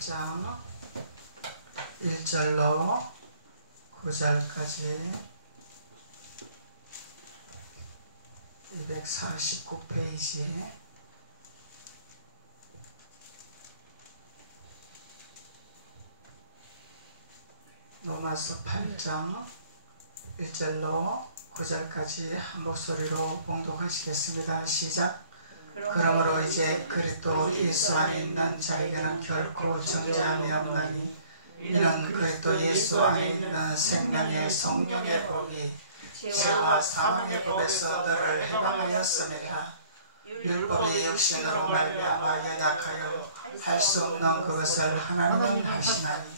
8장 1절로 9절까지 249페이지에 로마서 8장 1절로 9절까지 한 목소리로 봉독하시겠습니다. 시작. 그러므로 이제 그리스도 예수 안에 있는 자에게는 결코 정죄함이 없나니 이는 그리스도 예수 안에 있는 생명의 성령의 법이 죄와 사망의 법에서 너를 해방하였음이라. 율법이 육신으로 말미암아 연약하여 할 수 없는 그것을 하나님은 하시나니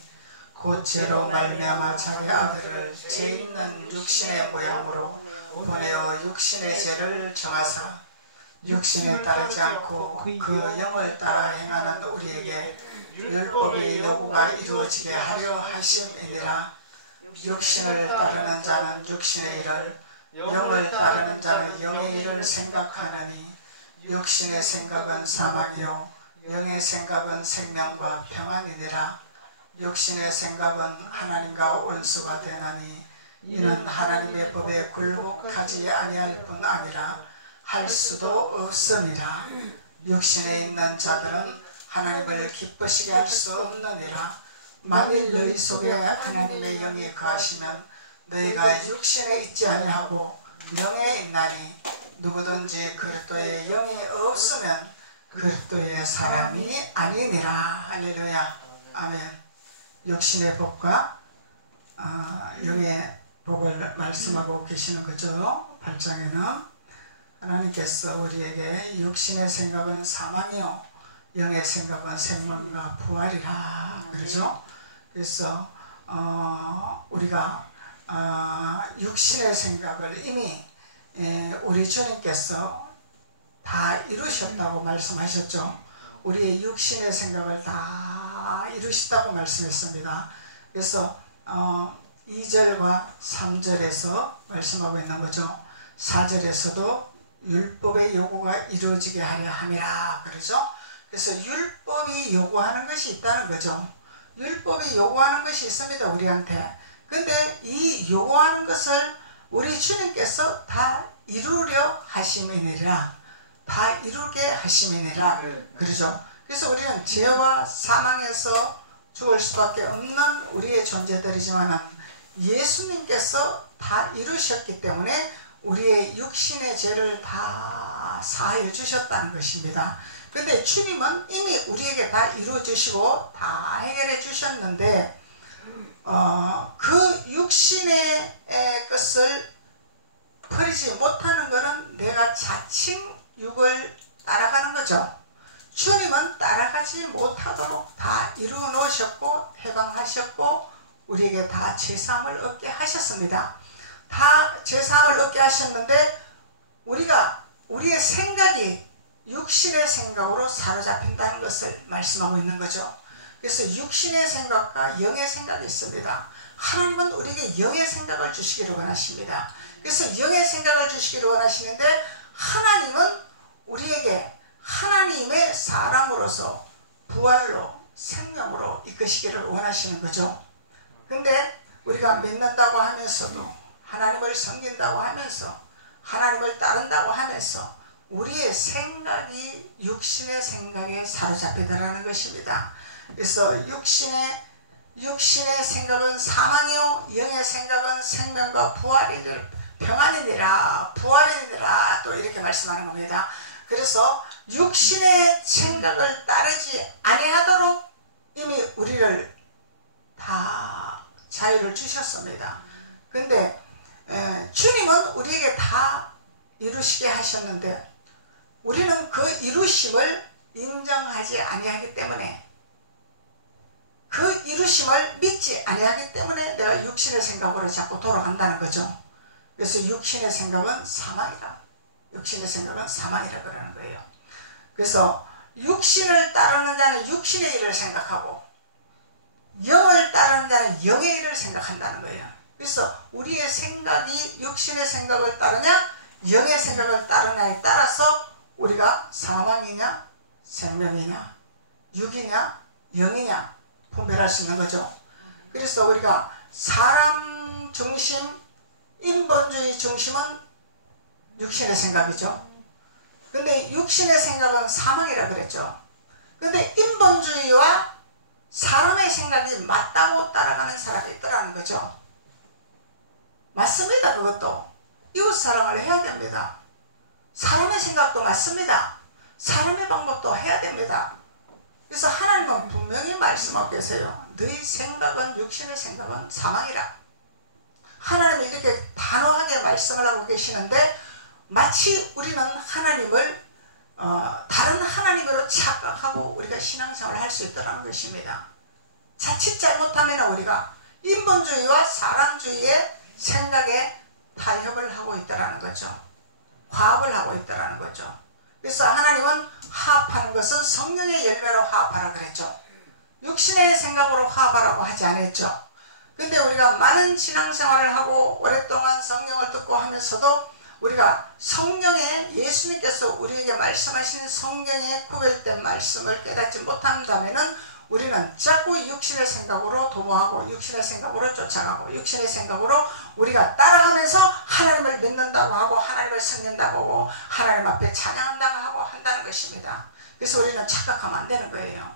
곧 죄로 말미암아 자기 아들을 죄 있는 육신의 모양으로 보내어 육신의 죄를 정하사 육신에 따르지 않고 그 영을 따라 행하는 우리에게 율법의 요구가 이루어지게 하려 하심이니라. 육신을 따르는 자는 육신의 일을, 영을 따르는 자는 영의 일을 생각하느니 육신의 생각은 사망이요 영의 생각은 생명과 평안이니라. 육신의 생각은 하나님과 원수가 되나니 이는 하나님의 법에 굴복하지 아니할 뿐 아니라 할 수도 없음이라. 육신에 있는 자들은 하나님을 기쁘시게 할 수 없느니라. 만일 너희 속에 하나님의 영이 거하시면 너희가 육신에 있지 아니하고 영에 있나니 누구든지 그리스도의 영이 없으면 그리스도의 사람이 아니니라. 할렐루야. 아멘. 육신의 법과 영의 법을 말씀하고 계시는 거죠. 8장에는 하나님께서 우리에게 육신의 생각은 사망이요 영의 생각은 생명과 부활이라 그러죠. 그래서 우리가 육신의 생각을 이미 우리 주님께서 다 이루셨다고 말씀하셨죠. 우리의 육신의 생각을 다 이루셨다고 말씀했습니다. 그래서 2절과 3절에서 말씀하고 있는 거죠. 4절에서도 율법의 요구가 이루어지게 하려 함이라 그러죠. 그래서 율법이 요구하는 것이 있다는 거죠. 율법이 요구하는 것이 있습니다, 우리한테. 근데 이 요구하는 것을 우리 주님께서 다 이루려 하심이니라. 다 이루게 하심이니라 그러죠. 그래서 우리는 죄와 사망에서 죽을 수밖에 없는 우리의 존재들이지만 예수님께서 다 이루셨기 때문에 우리의 육신의 죄를 다 사하여 주셨다는 것입니다. 근데 주님은 이미 우리에게 다 이루어 주시고 다 해결해 주셨는데 그 육신의 것을 버리지 못하는 것은 내가 자칭 육을 따라가는 거죠. 주님은 따라가지 못하도록 다 이루어 놓으셨고 해방하셨고 우리에게 다 죄사함을 얻게 하셨습니다. 다 죄사함을 얻게 하셨는데 우리가 우리의 생각이 육신의 생각으로 사로잡힌다는 것을 말씀하고 있는 거죠. 그래서 육신의 생각과 영의 생각이 있습니다. 하나님은 우리에게 영의 생각을 주시기를 원하십니다. 그래서 영의 생각을 주시기를 원하시는데 하나님은 우리에게 하나님의 사람으로서 부활로 생명으로 이끄시기를 원하시는 거죠. 근데 우리가 믿는다고 하면서도 하나님을 섬긴다고 하면서 하나님을 따른다고 하면서 우리의 생각이 육신의 생각에 사로잡히더라는 것입니다. 그래서 육신의 생각은 사망이요 영의 생각은 생명과 부활이니라 평안이니라 부활이니라 또 이렇게 말씀하는 겁니다. 그래서 육신의 생각을 따르지 아니하도록 이미 우리를 다 자유를 주셨습니다. 근데 주님은 우리에게 다 이루시게 하셨는데 우리는 그 이루심을 인정하지 아니하기 때문에 그 이루심을 믿지 아니하기 때문에 내가 육신의 생각으로 자꾸 돌아간다는 거죠. 그래서 육신의 생각은 사망이다. 육신의 생각은 사망이라 그러는 거예요. 그래서 육신을 따르는 자는 육신의 일을 생각하고 영을 따르는 자는 영의 일을 생각한다는 거예요. 그래서 우리의 생각이 육신의 생각을 따르냐 영의 생각을 따르냐에 따라서 우리가 사망이냐 생명이냐 육이냐 영이냐 분별할 수 있는 거죠. 그래서 우리가 사람 중심, 인본주의 중심은 육신의 생각이죠. 근데 육신의 생각은 사망이라 그랬죠. 근데 인본주의와 사람의 생각이 맞다고 따라가는 사람이 있더라는 거죠. 맞습니다. 그것도 이웃 사랑을 해야 됩니다. 사람의 생각도 맞습니다. 사람의 방법도 해야 됩니다. 그래서 하나님은 분명히 말씀하고 계세요. 너희 생각은, 육신의 생각은 사망이라. 하나님이 이렇게 단호하게 말씀을 하고 계시는데 마치 우리는 하나님을 다른 하나님으로 착각하고 우리가 신앙생활을 할 수 있다는 것입니다. 자칫 잘못하면 우리가 인본주의와 사람주의의 생각에 타협을 하고 있다는 거죠. 화합을 하고 있다는 거죠. 그래서 하나님은 화합하는 것은 성령의 열매로 화합하라 그랬죠. 육신의 생각으로 화합하라고 하지 않았죠. 근데 우리가 많은 신앙생활을 하고 오랫동안 성경을 듣고 하면서도 우리가 성령의 예수님께서 우리에게 말씀하시는 성경의 구별된 말씀을 깨닫지 못한다면 우리는 자꾸 육신의 생각으로 도모하고 육신의 생각으로 쫓아가고 육신의 생각으로 우리가 따라가면서 하나님을 믿는다고 하고 하나님을 섬긴다고 하고 하나님 앞에 찬양한다고 하고 한다는 것입니다. 그래서 우리는 착각하면 안 되는 거예요.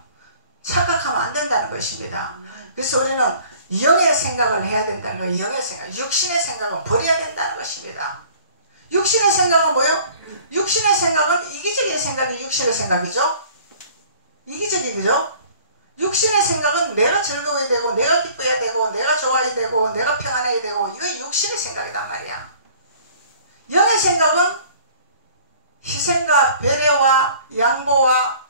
착각하면 안 된다는 것입니다. 그래서 우리는 영의 생각을 해야 된다는 거예요. 영의 생각, 육신의 생각은 버려야 된다는 것입니다. 육신의 생각은 뭐요? 육신의 생각은 이기적인 생각이 육신의 생각이죠. 이기적이죠. 육신의 생각은 내가 즐거워야 되고 내가 기뻐야 되고 내가 좋아야 되고 내가 평안해야 되고 이거 육신의 생각이단 말이야. 영의 생각은 희생과 배려와 양보와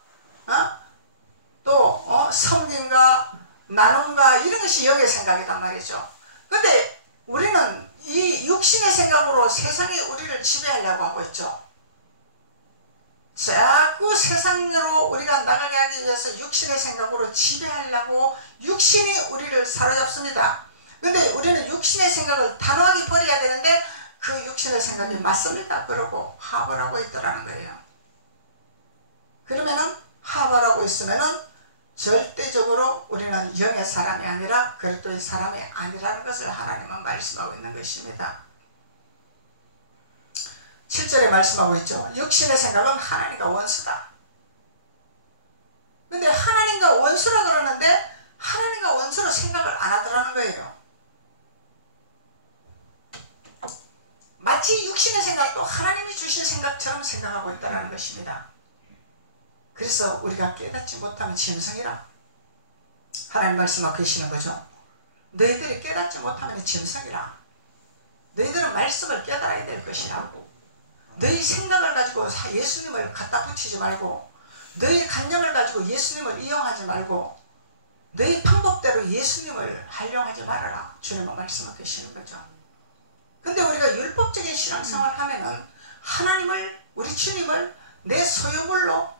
또 섬김과 나눔과 이런 것이 영의 생각이단 말이죠. 근데 우리는 이 육신의 생각으로 세상이 우리를 지배하려고 하고 있죠. 자꾸 세상으로 우리가 나가게 하기 위해서 육신의 생각으로 지배하려고 육신이 우리를 사로잡습니다. 근데 우리는 육신의 생각을 단호하게 버려야 되는데 그 육신의 생각이 맞습니다. 그러고 화합을 하고 있더라는 거예요. 그러면은 화합을 하고 있으면은 절대적으로 우리는 영의 사람이 아니라 그리스도의 사람이 아니라는 것을 하나님은 말씀하고 있는 것입니다. 7절에 말씀하고 있죠. 육신의 생각은 하나님과 원수다. 근데 하나님과 원수라 그러는데 하나님과 원수로 생각을 안 하더라는 거예요. 마치 육신의 생각도 하나님이 주신 생각처럼 생각하고 있다는 것입니다. 그래서 우리가 깨닫지 못하면 짐승이라. 하나님 말씀하고 계시는 거죠. 너희들이 깨닫지 못하면 짐승이라. 너희들은 말씀을 깨달아야 될 것이라고. 너희 생각을 가지고 예수님을 갖다 붙이지 말고 너희 관념을 가지고 예수님을 이용하지 말고 너희 방법대로 예수님을 활용하지 말아라. 주님은 말씀하고 계시는 거죠. 근데 우리가 율법적인 신앙생활을 하면은 하나님을, 우리 주님을 내 소유물로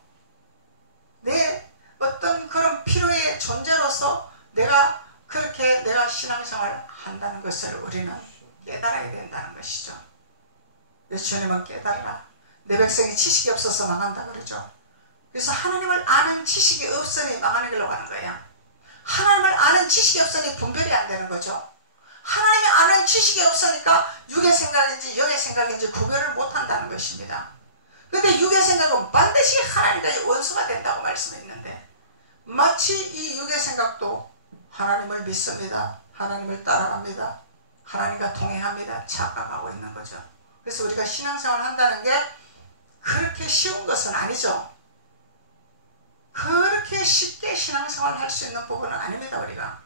내 어떤 그런 필요의 존재로서 내가 그렇게 내가 신앙생활을 한다는 것을 우리는 깨달아야 된다는 것이죠. 그래서 주님은 깨달아라. 내 백성이 지식이 없어서 망한다 그러죠. 그래서 하나님을 아는 지식이 없으니 망하는 길로 가는 거야. 하나님을 아는 지식이 없으니 분별이 안 되는 거죠. 하나님이 아는 지식이 없으니까 육의 생각인지 영의 생각인지 구별을 못한다는 것입니다. 그런데 육의 생각은 반드시 하나님과의 원수가 된다고 말씀했는데 마치 이 육의 생각도 하나님을 믿습니다. 하나님을 따라갑니다. 하나님과 동행합니다. 착각하고 있는 거죠. 그래서 우리가 신앙생활을 한다는 게 그렇게 쉬운 것은 아니죠. 그렇게 쉽게 신앙생활을 할 수 있는 부분은 아닙니다. 우리가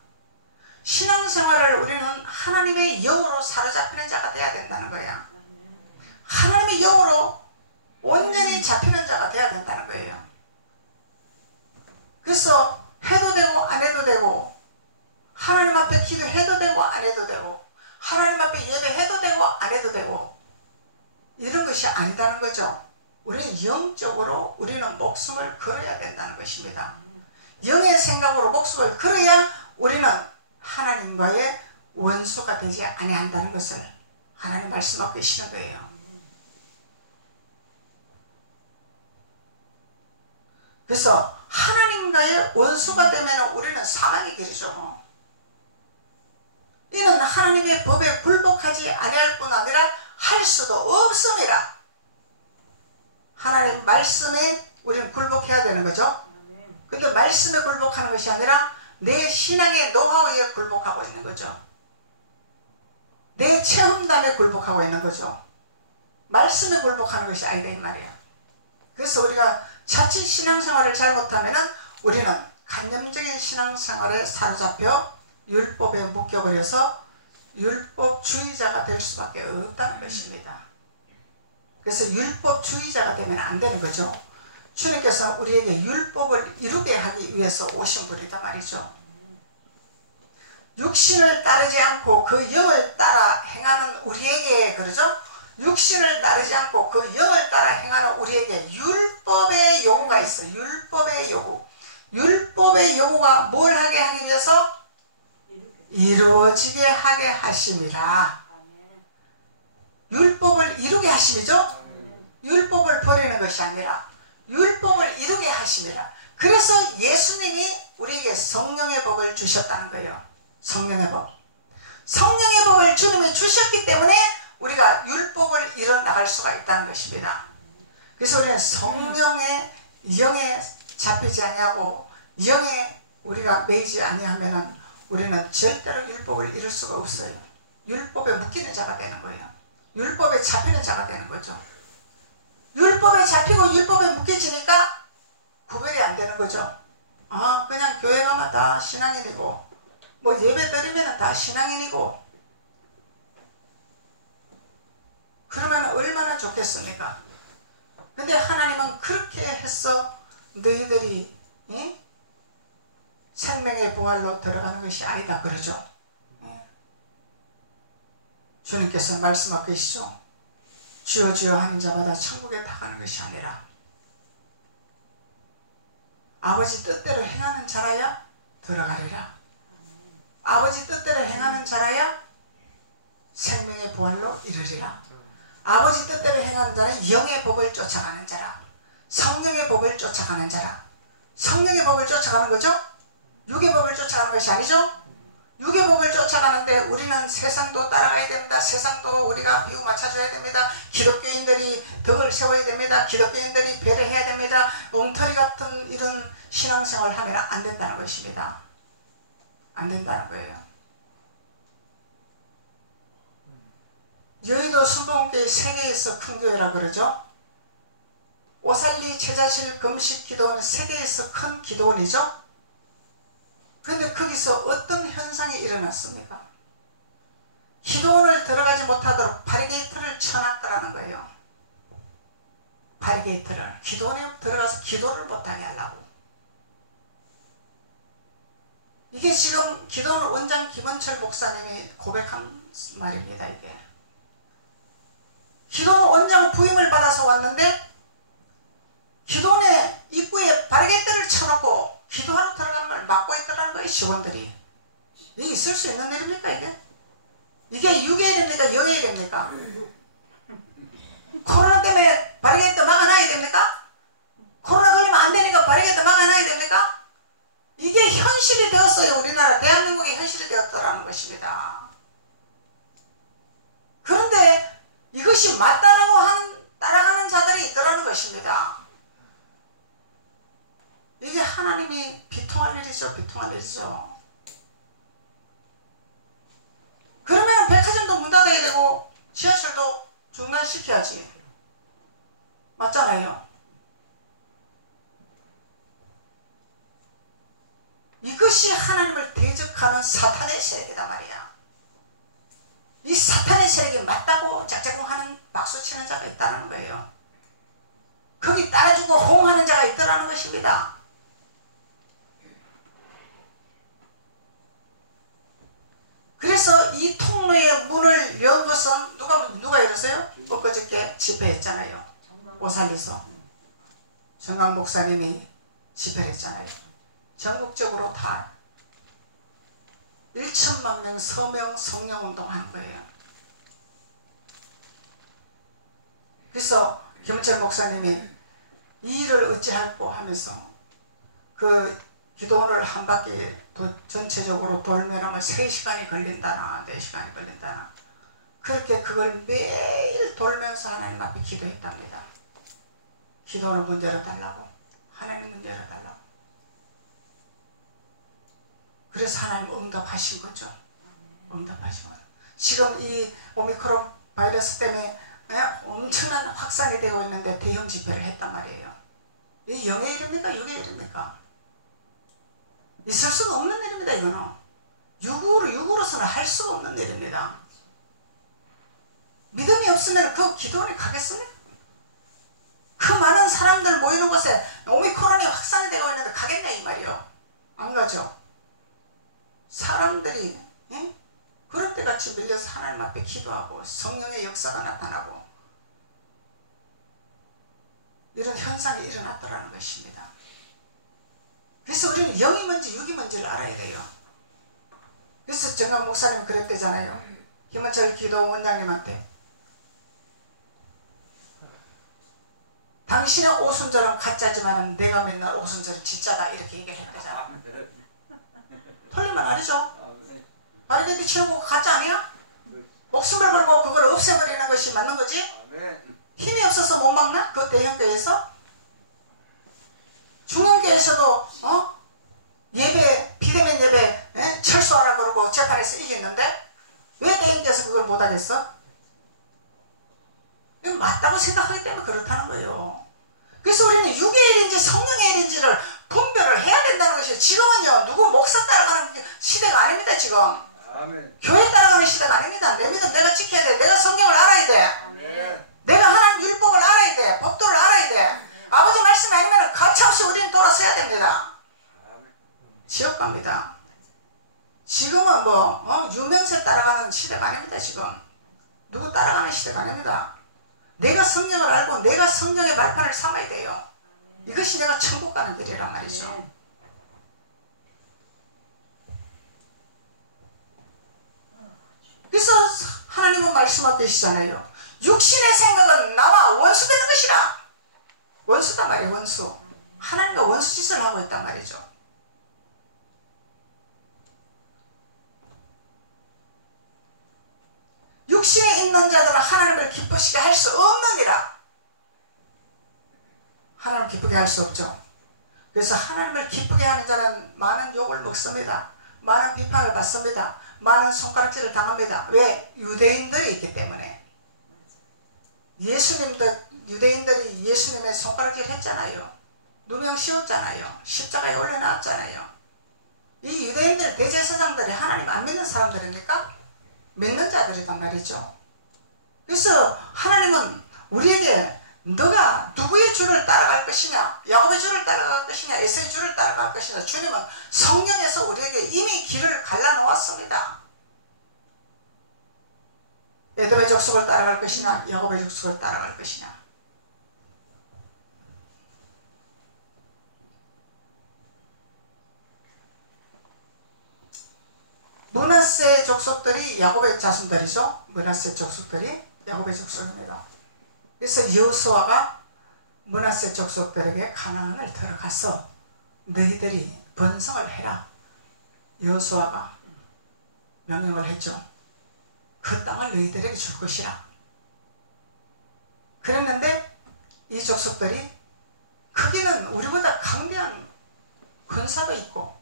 신앙생활을 우리는 하나님의 영으로 사로잡히는 자가 돼야 된다는 거야. 하나님의 영으로 온전히 잡히는 자가 돼야 된다는 거예요. 그래서 해도 되고 안 해도 되고 하나님 앞에 기도해도 되고 안 해도 되고 하나님 앞에 예배해도 되고 안 해도 되고 이런 것이 아니다는 거죠. 우리는 영적으로 우리는 목숨을 걸어야 된다는 것입니다. 영의 생각으로 목숨을 걸어야 우리는 하나님과의 원수가 되지 아니한다는 것을 하나님 말씀하고 계시는 거예요. 그래서 하나님 하나님과의 원수가 되면 우리는 사망의 길이죠. 이는 하나님의 법에 굴복하지 아니할 뿐 아니라 할 수도 없습니다. 하나님 말씀에 우리는 굴복해야 되는 거죠. 근데 말씀에 굴복하는 것이 아니라 내 신앙의 노하우에 굴복하고 있는 거죠. 내 체험담에 굴복하고 있는 거죠. 말씀에 굴복하는 것이 아니다 이 말이야. 그래서 우리가 자칫 신앙생활을 잘못하면 우리는 관념적인 신앙생활에 사로잡혀 율법에 묶여버려서 율법주의자가 될 수밖에 없다는 것입니다. 그래서 율법주의자가 되면 안 되는 거죠. 주님께서 우리에게 율법을 이루게 하기 위해서 오신 분이다 말이죠. 육신을 따르지 않고 그 영을 따라 행하는 우리에게, 그러죠? 육신을 따르지 않고 그 영을 따라 행하는 우리에게 율법의 요구가 있어요. 율법의 요구. 율법의 요구가 뭘 하게 하기 위해서? 이루어지게 하게 하심이라. 율법을 이루게 하심이죠? 율법을 버리는 것이 아니라 율법을 이루게 하심이라. 그래서 예수님이 우리에게 성령의 법을 주셨다는 거예요. 성령의 법. 성령의 법을 주님이 주셨기 때문에 우리가 율법을 이뤄나갈 수가 있다는 것입니다. 그래서 우리는 성령의 영에 잡히지 아니하고 영에 우리가 매이지 아니하면 우리는 절대로 율법을 이룰 수가 없어요. 율법에 묶이는 자가 되는 거예요. 율법에 잡히는 자가 되는 거죠. 율법에 잡히고 율법에 묶여지니까 구별이 안 되는 거죠. 아, 그냥 교회 가면 다 신앙인이고 뭐 예배 드리면 다 신앙인이고, 그러면 얼마나 좋겠습니까? 근데 하나님은 그렇게 해서 너희들이 생명의 부활로 들어가는 것이 아니다 그러죠. 주님께서 말씀하고 계시죠. 주여 주여 하는 자마다 천국에 다가는 것이 아니라 아버지 뜻대로 행하는 자라야 들어가리라. 아버지 뜻대로 행하는 자라야 생명의 부활로 이르리라. 아버지 뜻대로 행하는 자는 영의 법을 쫓아가는 자라. 성령의 법을 쫓아가는 자라. 성령의 법을 쫓아가는 거죠? 육의 법을 쫓아가는 것이 아니죠? 육의 법을 쫓아가는데 우리는 세상도 따라가야 됩니다. 세상도 우리가 비유 맞춰줘야 됩니다. 기독교인들이 덕을 세워야 됩니다. 기독교인들이 배려해야 됩니다. 엉터리 같은 이런 신앙생활을 하면 안 된다는 것입니다. 안 된다는 거예요. 여의도 순복음교회 세계에서 큰 교회라 그러죠. 오살리 제자실 금식 기도원 세계에서 큰 기도원이죠. 그런데 거기서 어떤 현상이 일어났습니까? 기도원을 들어가지 못하도록 바리게이트를 쳐놨더라는 거예요. 바리게이트를. 기도원에 들어가서 기도를 못하게 하려고. 이게 지금 기도원 원장 김원철 목사님이 고백한 말입니다. 이게 기도원 원장 부임을 받아서 왔는데 기도원의 입구에 바리게이트를 쳐놓고 기도하러 들어가는 걸 막고 있더라는 거예요. 직원들이. 이게 있을 수 있는 일입니까 이게? 이게 육의 일입니까? 영의 일입니까? 코로나 때문에 바리게이트 막아놔야 됩니까? 코로나 걸리면 안 되니까 바리게이트 막아놔야 됩니까? 이게 현실이 되었어요. 우리나라 대한민국의 현실이 되었더라는 것입니다. 그런데 이것이 맞다라고 따라가는 자들이 있더라는 것입니다. 이게 하나님이 비통할 일이죠. 비통할 일이죠. 그러면 백화점도 문 닫아야 되고 지하철도 중단시켜야지. 맞잖아요. 이것이 하나님을 대적하는 사탄의 세력이다 말이야. 이 사탄의 세력이 맞다고 짝짝꿍하는 박수치는 자가 있다는 거예요. 거기 따라주고 호응하는 자가 있더라는 것입니다. 그래서 이 통로의 문을 연 것은 누가 열었어요? 엊그저께 집회했잖아요. 오살리서 정강 목사님이 집회를 했잖아요. 전국적으로 다 1천만 명 서명 성령운동 하는 거예요. 그래서 김원철 목사님이 이 일을 어찌할꼬 하면서 그 기도원을 한 바퀴 전체적으로 돌면 3시간이 걸린다나 4시간이 걸린다나 그렇게 그걸 매일 돌면서 하나님 앞에 기도했답니다. 기도를 문 열어달라고, 하나님 문 열어달라고. 그래서 하나님 응답하신 거죠. 응답하신 거죠. 지금 이 오미크론 바이러스 때문에 엄청난 확산이 되고 있는데 대형 집회를 했단 말이에요. 이 영의 일입니까? 육의 일입니까? 있을 수가 없는 일입니다. 이거는 육으로서는 할 수가 없는 일입니다. 믿음이 없으면 그 기도원이 가겠습니까? 그 많은 사람들 모이는 곳에 오미크론이 확산이 되고 있는데 가겠냐 이 말이요. 안 가죠. 사람들이 그럴 때같이 밀려서 하나님 앞에 기도하고 성령의 역사가 나타나고 이런 현상이 일어났더라는 것입니다. 그래서 우리는 영이 뭔지 육이 뭔지를 알아야 돼요. 그래서 정강 목사님 그랬대잖아요. 김원철 기도 원장님한테 당신의 오순절은 가짜지만 내가 맨날 오순절은 진짜다 이렇게 얘기를 했대잖아. 틀린 말 아니죠? 바리게이트 치우고 가짜 아니야? 목숨을 걸고 그걸 없애버리는 것이 맞는 거지? 힘이 없어서 못 막나? 그 대형교회에서? 중형교회에서도 예배, 비대면 예배 철수하라 그러고 재판에서 이겼는데 왜 대형교회에서 그걸 못하겠어? 이건 맞다고 생각하기 때문에 그렇다는 거예요. 그래서 우리는 육의 일인지 성령의 일인지를 분별을 해야 된다는 것이에요. 지금은요 누구 목사 따라가는 시대가 아닙니다. 지금 아멘. 교회 따라가는 시대가 아닙니다. 내 믿음 내가 지켜야 돼. 내가 성경을 알아야 돼. 아멘. 내가 하나님 율법을 알아야 돼. 법도를 알아야 돼. 아버지 말씀이 아니면 가차없이 우리는 돌아서야 됩니다. 지옥 갑니다. 지금은 유명세 따라가는 시대가 아닙니다. 지금 누구 따라가는 시대가 아닙니다. 내가 성경을 알고 내가 성경의 말판을 삼아야 돼요. 이것이 내가 천국 가는 길이란 말이죠. 그래서 하나님은 말씀하고 계시잖아요. 육신의 생각은 나와 원수되는 것이라. 원수단 말이에요. 원수. 하나님과 원수짓을 하고 있단 말이죠. 육신에 있는 자들은 하나님을 기쁘시게 할 수 없느니라. 하나님을 기쁘게 할 수 없죠. 그래서 하나님을 기쁘게 하는 자는 많은 욕을 먹습니다. 많은 비판을 받습니다. 많은 손가락질을 당합니다. 왜? 유대인들이 있기 때문에. 유대인들이 예수님의 손가락질 했잖아요. 누명 씌웠잖아요. 십자가에 올려놨잖아요. 이 유대인들 대제사장들이 하나님 안 믿는 사람들입니까? 믿는 자들이란 말이죠. 그래서 하나님은 우리에게 너가 누구의 줄을 따라갈 것이냐, 야곱의 줄을 따라갈 것이냐, 에서의 줄을 따라갈 것이냐, 주님은 성령에서 우리에게 이미 길을 갈라놓았습니다. 에돔의 족속을 따라갈 것이냐, 야곱의 족속을 따라갈 것이냐. 므낫세 족속들이 야곱의 자손들이죠. 므낫세 족속들이 야곱의 족속입니다. 그래서 여호수아가 므낫세 족속들에게 가나안을 들어가서 너희들이 번성을 해라. 여호수아가 명령을 했죠. 그 땅을 너희들에게 줄 것이라. 그랬는데 이 족속들이 거기는 우리보다 강대한 군사도 있고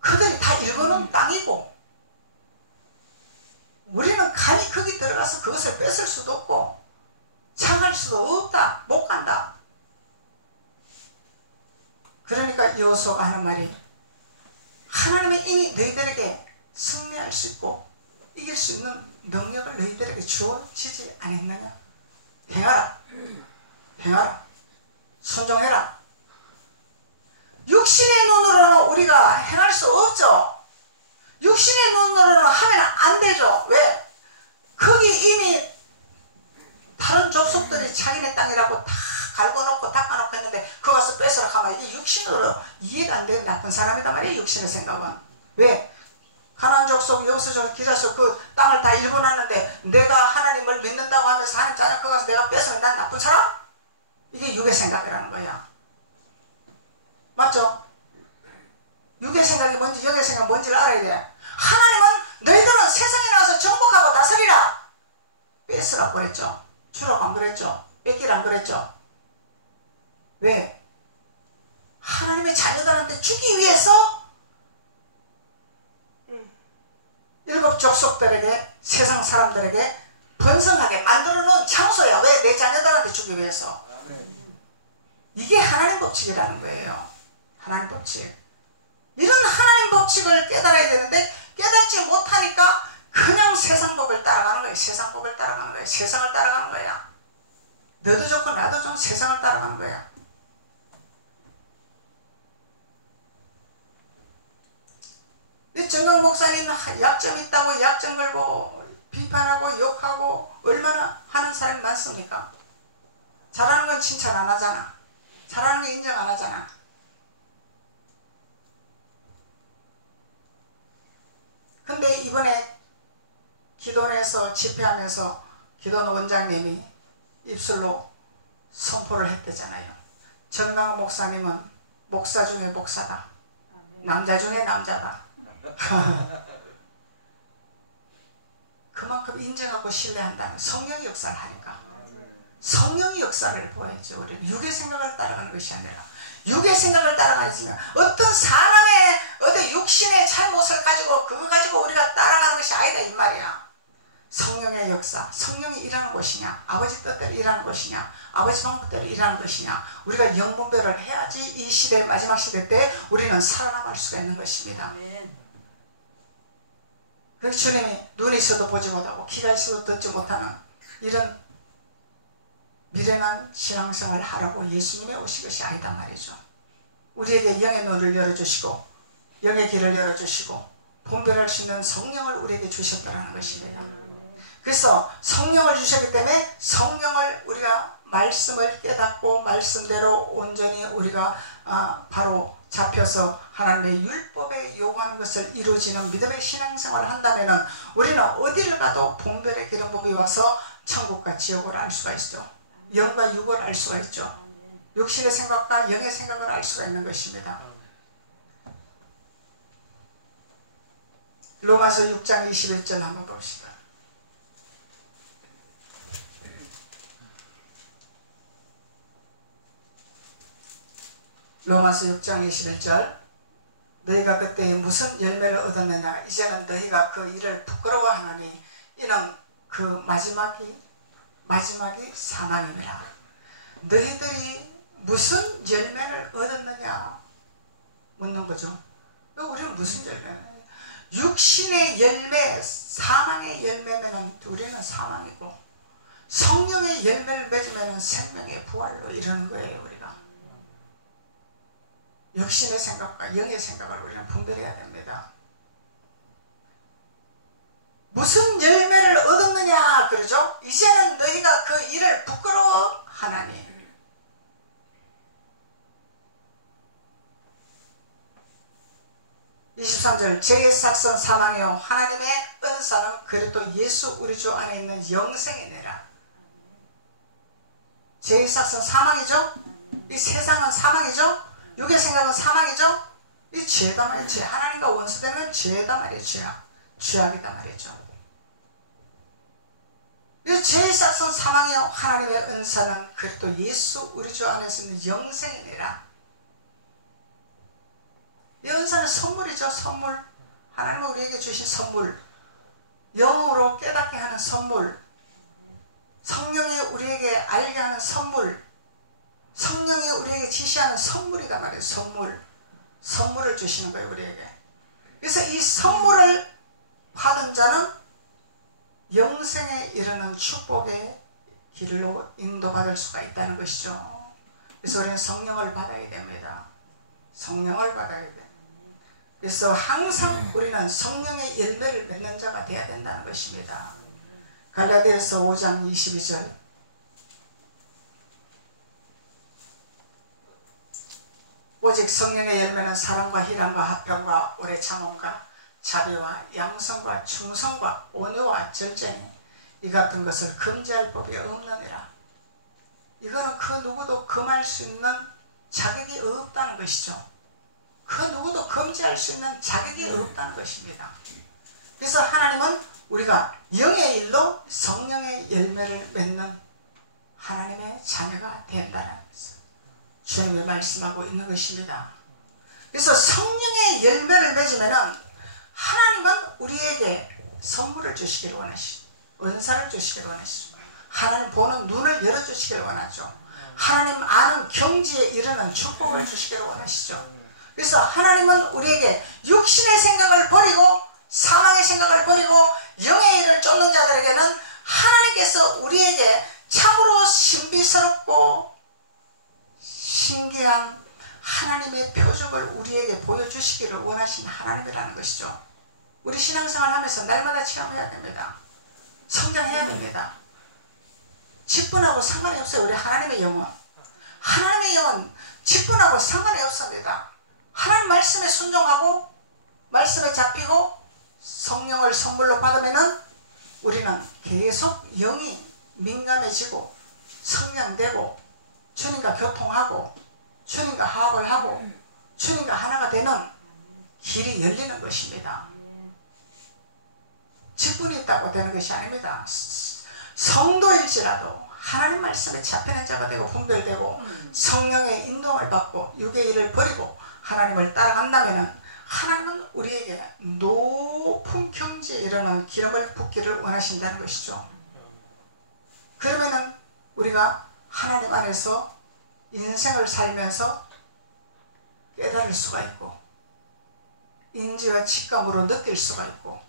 그들이 다 일궈놓은 땅이고 우리는 감히 거기 들어가서 그것을 뺏을 수도 없고 창할 수도 없다. 못 간다. 그러니까 여호수아가 하는 말이 하나님은 이미 너희들에게 승리할 수 있고 이길 수 있는 능력을 너희들에게 주어지지 않았느냐. 행하라. 행하라. 순종해라. 육신의 눈으로는 우리가 행할 수 없죠. 육신의 눈으로는 하면 안 되죠. 왜? 거기 이미 다른 족속들이 자기네 땅이라고 다 갈궈놓고 닦아놓고 했는데 그거 가서 뺏으라 하면 이게 육신으로 이해가 안 되는 나쁜 사람이단 말이에요. 육신의 생각은. 왜? 가나안 족속, 여호수 족속, 기자속 그 땅을 다 일궈놨는데 내가 하나님을 믿는다고 하면서 하나님 자녀 거기서 내가 뺏으면 난 나쁜 사람? 이게 육의 생각이라는 거야. 맞죠? 육의 생각이 뭔지 영의 생각이 뭔지를 알아야 돼. 하나님은 너희들은 세상에 나와서 정복하고 다스리라. 뺏으라고 그랬죠. 주라고 안 그랬죠. 뺏기라 안 그랬죠. 왜? 하나님의 자녀들한테 주기 위해서 일곱 족속들에게, 세상 사람들에게 번성하게 만들어 놓은 장소야. 왜? 내 자녀들한테 주기 위해서. 이게 하나님 법칙이라는 거예요. 하나님 법칙. 이런 하나님 법칙을 깨달아야 되는데 깨닫지 못하니까 그냥 세상 법을 따라가는 거예요. 세상 법을 따라가는 거예요. 세상을 따라가는 거야. 너도 좋고 나도 좀 세상을 따라가는 거야. 정강 목사님 약점 있다고 약점 걸고 비판하고 욕하고 얼마나 하는 사람이 많습니까? 잘하는 건 칭찬 안 하잖아. 잘하는 건 인정 안 하잖아. 근데 이번에 기도원에서 집회하면서 기도원 원장님이 입술로 선포를 했대잖아요. 정강 목사님은 목사 중에 목사다. 남자 중에 남자다. 그만큼 인정하고 신뢰한다는 성령의 역사를 하니까. 성령의 역사를 보여야죠. 우리는 육의 생각을 따라가는 것이 아니라 육의 생각을 따라가지만 어떤 사람의 어떤 육신의 잘못을 가지고 그거 가지고 우리가 따라가는 것이 아니다 이 말이야. 성령의 역사, 성령이 일하는 것이냐, 아버지 뜻대로 일하는 것이냐, 아버지 방법대로 일하는 것이냐, 우리가 영분별을 해야지 이 시대, 마지막 시대 때 우리는 살아남을 수가 있는 것입니다. 그래서 주님이 눈이 있어도 보지 못하고 귀가 있어도 듣지 못하는 이런 미련한 신앙생활을 하라고 예수님이 오신 것이 아니다 말이죠. 우리에게 영의 눈을 열어주시고 영의 길을 열어주시고 분별할 수 있는 성령을 우리에게 주셨다는 것입니다. 그래서 성령을 주셨기 때문에 성령을 우리가 말씀을 깨닫고 말씀대로 온전히 우리가 바로 잡혀서 하나님의 율법에 요구하는 것을 이루어지는 믿음의 신앙생활을 한다면 우리는 어디를 가도 분별의 기름 부음이 와서 천국과 지옥을 알 수가 있죠. 영과 육을 알 수가 있죠. 육신의 생각과 영의 생각을 알 수가 있는 것입니다. 로마서 6장 21절 한번 봅시다. 로마서 6장 21절 너희가 그때 무슨 열매를 얻었느냐 이제는 너희가 그 일을 부끄러워하나니 이는 그 마지막이 사망입니다. 너희들이 무슨 열매를 얻었느냐 묻는 거죠. 우리는 무슨 열매냐 육신의 열매 사망의 열매면 우리는 사망이고 성령의 열매를 맺으면 생명의 부활로 이르는 거예요. 우리가 육신의 생각과 영의 생각을 우리는 분별해야 됩니다. 무슨 열매를 얻었느냐 그러죠. 이제는 너희가 그 일을 부끄러워하나니 23절 죄의 삭선 사망이요 하나님의 은사는 그리스도 예수 우리 주 안에 있는 영생이니라. 죄의 삭선 사망이죠. 이 세상은 사망이죠. 육의 생각은 사망이죠. 이 죄다 말이에요. 죄. 하나님과 원수되는 건 죄다 말이에요. 죄악. 죄악이다 말이죠. 이 죄의 삭선 사망이요 하나님의 은사는 그리스도 예수 우리 주 안에서 있는 영생이니라. 이 은사는 선물이죠. 선물. 하나님은 우리에게 주신 선물. 영으로 깨닫게 하는 선물. 성령이 우리에게 알게 하는 선물. 성령이 우리에게 지시하는 선물이다 말이에요. 선물을 주시는 거예요. 우리에게. 그래서 이 선물을 받은 자는 영생에 이르는 축복의 길로 인도받을 수가 있다는 것이죠. 그래서 우리는 성령을 받아야 됩니다. 성령을 받아야 돼. 그래서 항상 우리는 성령의 열매를 맺는 자가 되어야 된다는 것입니다. 갈라디아서 5장 22절 오직 성령의 열매는 사랑과 희락과 화평과 오래 참음과 자비와 양성과 충성과 온유와 절제니 이 같은 것을 금지할 법이 없느니라. 이거는 그 누구도 금할 수 있는 자격이 없다는 것이죠. 그 누구도 금지할 수 있는 자격이 없다는 것입니다. 그래서 하나님은 우리가 영의 일로 성령의 열매를 맺는 하나님의 자녀가 된다는 것을 주님이 말씀하고 있는 것입니다. 그래서 성령의 열매를 맺으면 하나님은 우리에게 선물을 주시기를 원하시고 은사를 주시기를 원하시고 하나님 보는 눈을 열어주시기를 원하죠. 하나님 아는 경지에 이르는 축복을 주시기를 원하시죠. 그래서 하나님은 우리에게 육신의 생각을 버리고 사망의 생각을 버리고 영의 일을 쫓는 자들에게는 하나님께서 우리에게 참으로 신비스럽고 신기한 하나님의 표적을 우리에게 보여주시기를 원하신 하나님이라는 것이죠. 우리 신앙생활 하면서 날마다 체험해야 됩니다. 성장해야 됩니다. 직분하고 상관이 없어요. 우리 하나님의 영은. 하나님의 영은 직분하고 상관이 없습니다. 하나님 말씀에 순종하고 말씀에 잡히고 성령을 선물로 받으면은 우리는 계속 영이 민감해지고 성장되고 주님과 교통하고 주님과 화합을 하고 주님과 하나가 되는 길이 열리는 것입니다. 직분이 있다고 되는 것이 아닙니다. 성도일지라도 하나님 말씀에 잡히는 자가 되고 분별되고 성령의 인도를 받고 육의 일을 버리고 하나님을 따라간다면 하나님은 우리에게 높은 경지에 이르는 기름을 붓기를 원하신다는 것이죠. 그러면은 우리가 하나님 안에서 인생을 살면서 깨달을 수가 있고 인지와 직감으로 느낄 수가 있고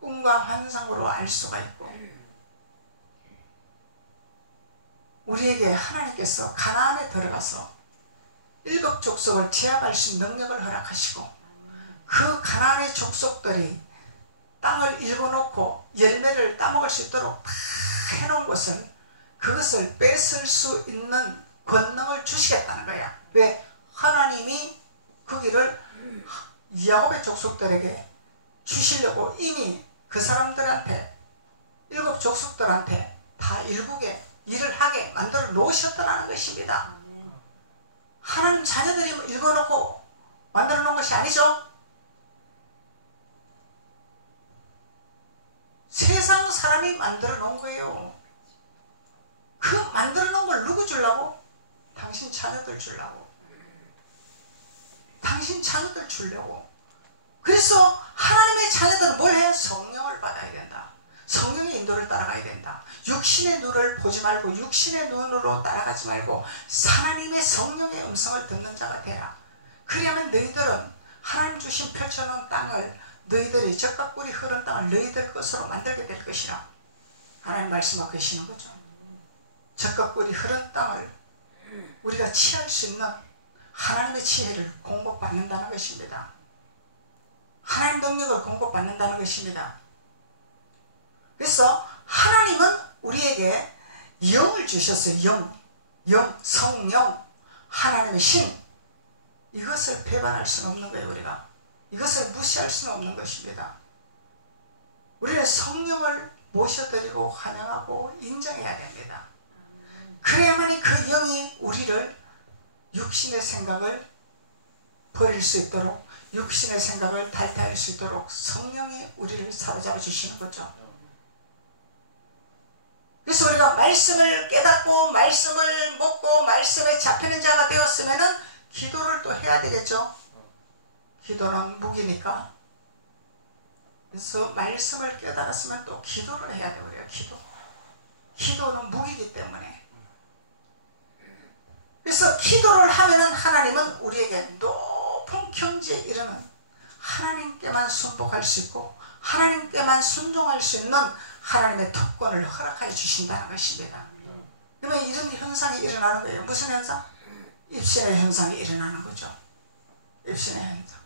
꿈과 환상으로 알 수가 있고 우리에게 하나님께서 가나안에 들어가서 7 족속을 제압할 수 있는 능력을 허락하시고 그 가나안의 족속들이 땅을 일궈놓고 열매를 따먹을 수 있도록 다 해놓은 것을 그것을 뺏을 수 있는 권능을 주시겠다는 거야. 왜? 하나님이 그 길을 야곱의 족속들에게 주시려고 이미 그 사람들한테 7 족속들한테 다 일국에 일을 하게 만들어 놓으셨다는 것입니다. 하나님 자녀들이 읽어놓고 만들어 놓은 것이 아니죠. 세상 사람이 만들어 놓은 거예요. 그 만들어 놓은 걸 누구 주려고? 당신 자녀들 주려고. 당신 자녀들 주려고. 그래서 하나님의 자녀들은 뭘 해? 성령을 받아야 된다. 성령의 인도를 따라가야 된다. 육신의 눈을 보지 말고 육신의 눈으로 따라가지 말고 하나님의 성령의 음성을 듣는 자가 되라. 그래야만 너희들은 하나님 주신 펼쳐놓은 땅을 너희들이 젖과 꿀이 흐른 땅을 너희들 것으로 만들게 될 것이라. 하나님 말씀하고 계시는 거죠. 젖과 꿀이 흐른 땅을 우리가 취할 수 있는 하나님의 지혜를 공급받는다는 것입니다. 하나님 능력을 공급받는다는 것입니다. 그래서 하나님은 우리에게 영을 주셨어요. 영, 성령, 하나님의 신. 이것을 배반할 수는 없는 거예요. 우리가 이것을 무시할 수는 없는 것입니다. 우리는 성령을 모셔드리고 환영하고 인정해야 됩니다. 그래야만이 그 영이 우리를 육신의 생각을 버릴 수 있도록 육신의 생각을 탈퇴할 수 있도록 성령이 우리를 사로잡아 주시는 거죠. 그래서 우리가 말씀을 깨닫고 말씀을 먹고 말씀에 잡히는 자가 되었으면은 기도를 또 해야 되겠죠. 기도는 무기니까. 그래서 말씀을 깨달았으면 또 기도를 해야 돼요. 우리가 기도는 무기이기 때문에. 그래서 기도를 하면은 하나님은 우리에게 높은 경지에 이르는 하나님께만 순복할 수 있고 하나님께만 순종할 수 있는 하나님의 특권을 허락해 주신다는 것입니다. 그러면 이런 현상이 일어나는 거예요. 무슨 현상? 입신의 현상이 일어나는 거죠. 입신의 현상.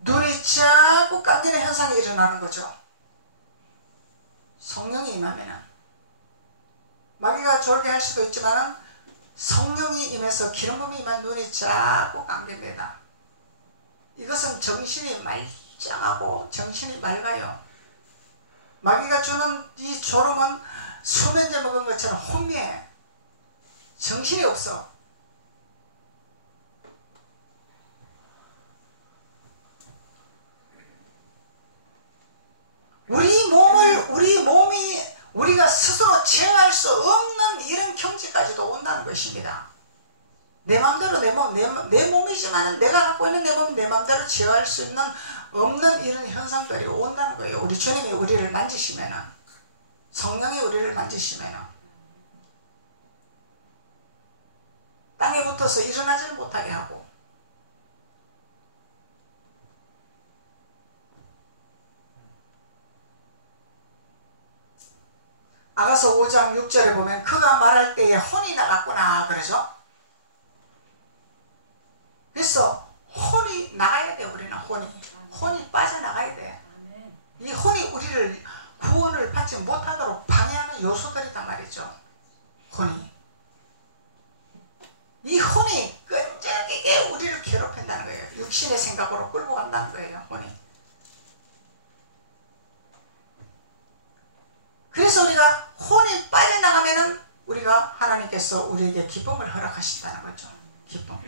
눈이 자꾸 감기는 현상이 일어나는 거죠. 성령이 임하면은 마귀가 졸게 할 수도 있지만 성령이 임해서 기름 부음이 임한 눈이 자꾸 감깁니다. 이것은 정신이 말짱하고 정신이 맑아요. 마귀가 주는 이 졸음은 수면제 먹은 것처럼 혼미해. 정신이 없어. 것입니다. 내 마음대로 내 몸이지만 내가 갖고 있는 내 몸 내 마음대로 제어할 수 있는 없는 이런 현상들이 온다는 거예요. 우리 주님이 우리를 만지시면은, 성령이 우리를 만지시면은 땅에 붙어서 일어나지를 못하게 하고, 아가서 5장 6절에 보면 그가 말할 때에 혼이 나갔구나 그러죠. 그래서 혼이 나가야 돼. 우리는 혼이 빠져나가야 돼. 이 혼이 우리를 구원을 받지 못하도록 방해하는 요소들이단 말이죠. 이 혼이 끈질기게 우리를 괴롭힌다는 거예요. 육신의 생각으로 끌고 간다는 거예요. 혼이. 그래서 우리가 혼이 빠져나가면은 우리가 하나님께서 우리에게 기쁨을 허락하신다는 거죠. 기쁨.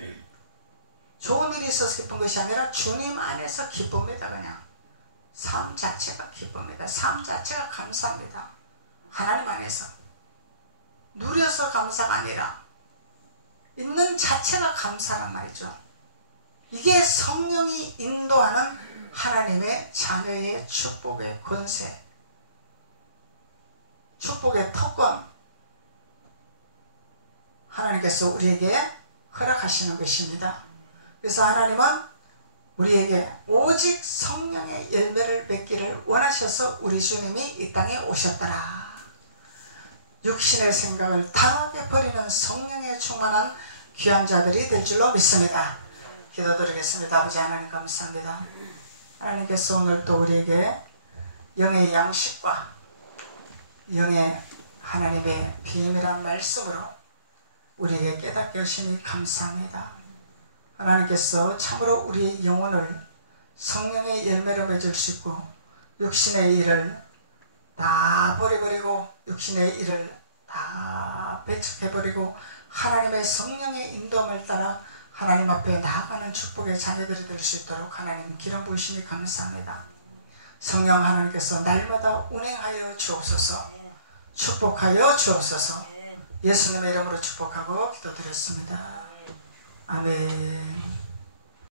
좋은 일이 있어서 기쁜 것이 아니라 주님 안에서 기쁩니다. 그냥 삶 자체가 기쁩니다. 삶 자체가 감사합니다. 하나님 안에서 누려서 감사가 아니라 있는 자체가 감사란 말이죠. 이게 성령이 인도하는 하나님의 자녀의 축복의 권세, 축복의 특권, 하나님께서 우리에게 허락하시는 것입니다. 그래서 하나님은 우리에게 오직 성령의 열매를 맺기를 원하셔서 우리 주님이 이 땅에 오셨더라. 육신의 생각을 단호하게 버리는 성령에 충만한 귀한 자들이 될 줄로 믿습니다. 기도드리겠습니다. 아버지 하나님 감사합니다. 하나님께서 오늘 또 우리에게 영의 양식과 영의 하나님의 비밀한 말씀으로 우리에게 깨닫게 하시니 감사합니다. 하나님께서 참으로 우리의 영혼을 성령의 열매로 맺을 수 있고 육신의 일을 다 버려버리고 육신의 일을 다 배척해버리고 하나님의 성령의 인도함을 따라 하나님 앞에 나아가는 축복의 자녀들이 될 수 있도록 하나님 기름 부으시니 감사합니다. 성령 하나님께서 날마다 운행하여 주옵소서, 축복하여 주옵소서. 예수님의 이름으로 축복하고 기도드렸습니다. 아멘.